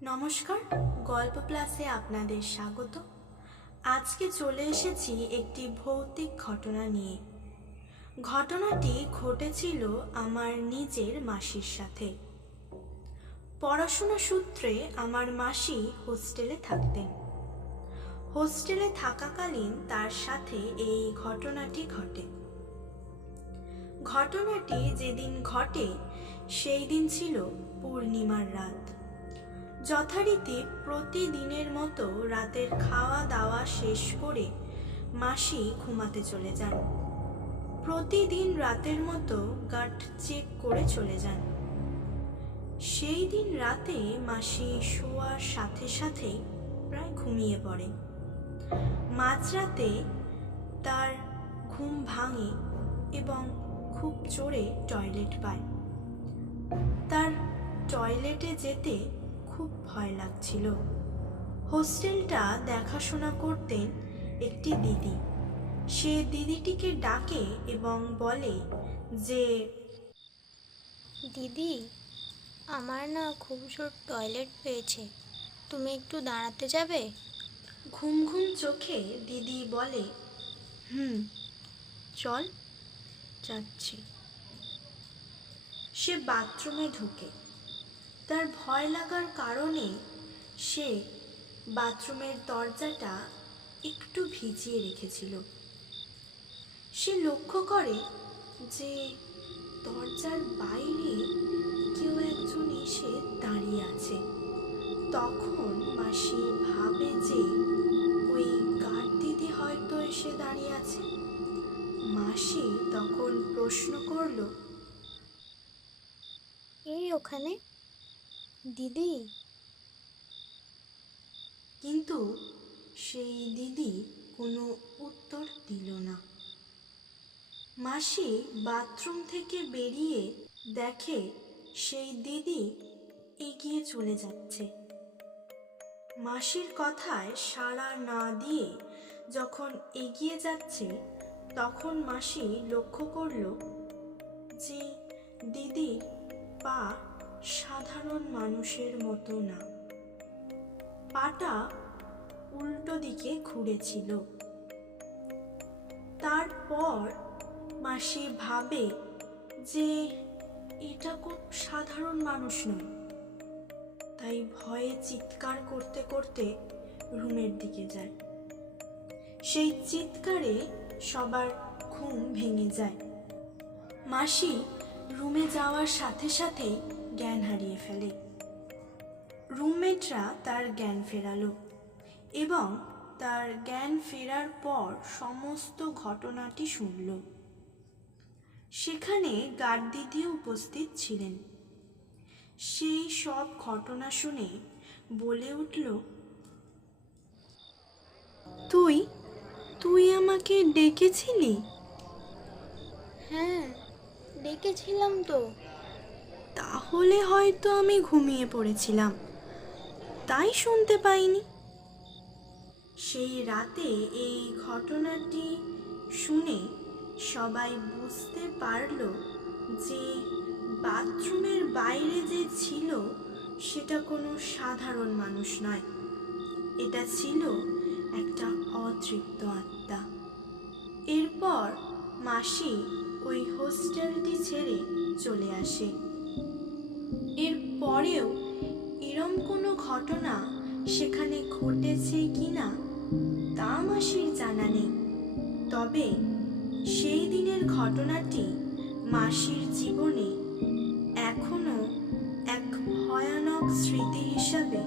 নমস্কার, গল্প প্লাসে আপনাদের স্বাগত। আজকে চলে এসেছি একটি ভৌতিক ঘটনা নিয়ে। ঘটনাটি ঘটেছিল আমার নিজের মাসির সাথে। পড়াশোনা সূত্রে আমার মাসি হোস্টেলে থাকতেন। হোস্টেলে থাকাকালীন তার সাথে এই ঘটনাটি ঘটে। ঘটনাটি যেদিন ঘটে সেই দিন ছিল পূর্ণিমার রাত। যথারীতি প্রতিদিনের মতো রাতের খাওয়া দাওয়া শেষ করে মাসি ঘুমাতে চলে যান। প্রতিদিন রাতের মতো গাট চেক করে চলে যান। সেই দিন রাতে মাসি শোয়ার সাথে সাথেই প্রায় ঘুমিয়ে পড়ে। মাঝরাতে তার ঘুম ভাঙে এবং খুব জোরে টয়লেট পায়। তার টয়লেটে যেতে খুব ভয় লাগছিল। হোস্টেলটা দেখাশোনা করতেন একটি দিদি। সে দিদিটিকে ডাকে এবং বলে যে, দিদি, আমার না খুব জোর টয়লেট পেয়েছে, তুমি একটু দাঁড়াতে যাবে? ঘুম ঘুম চোখে দিদি বলে, চল, যাচ্ছি। সে বাথরুমে ঢোকে। তার ভয় লাগার কারণে সে বাথরুমের দরজাটা একটু ভিজিয়ে রেখেছিল। সে লক্ষ্য করে যে দরজার বাইরে কেউ একজন এসে দাঁড়িয়ে আছে। তখন মাসি ভাবে যে ওই গার্ড দিদি হয়তো এসে দাঁড়িয়ে আছে। মাসি তখন প্রশ্ন করল, এই ওখানে দিদি? কিন্তু সেই দিদি কোনো উত্তর দিল না। মাসি বাথরুম থেকে বেরিয়ে দেখে সেই দিদি এগিয়ে চলে যাচ্ছে। মাসির কথায় সাড়া না দিয়ে যখন এগিয়ে যাচ্ছে, তখন মাসি লক্ষ্য করল যে দিদির পা সাধারণ মানুষের মতো না। পাটা উল্টো দিকে ঘুরেছিল। তারপর মাসি ভাবে যে এটা খুব সাধারণ মানুষ নয়। তাই ভয়ে চিৎকার করতে করতে রুমের দিকে যায়। সেই চিৎকারে সবার ঘুম ভেঙে যায়। মাসি রুমে যাওয়ার সাথে সাথেই জ্ঞান হারিয়ে ফেলে। রুমমেটরা তার জ্ঞান ফেরালো এবং তার জ্ঞান ফেরার পর সমস্ত ঘটনাটি শুনল। সেখানে গার্ড দিদিও উপস্থিত ছিলেন। সেই সব ঘটনা শুনে বলে উঠল, তুই তুই আমাকে ডেকেছিলি? হ্যাঁ, ডেকেছিলাম তো। তাহলে হয়তো আমি ঘুমিয়ে পড়েছিলাম, তাই শুনতে পাইনি। সেই রাতে এই ঘটনাটি শুনে সবাই বুঝতে পারল যে বাথরুমের বাইরে যে ছিল সেটা কোনো সাধারণ মানুষ নয়, এটা ছিল একটা অতৃপ্ত আত্মা। এরপর মাসি ওই হোস্টেলটি ছেড়ে চলে আসে। এর পরেও এরম কোনো ঘটনা সেখানে ঘটেছে কিনা তা মাসির জানা নেই। তবে সেই দিনের ঘটনাটি মাসির জীবনে এখনো এক ভয়ানক স্মৃতি হিসাবে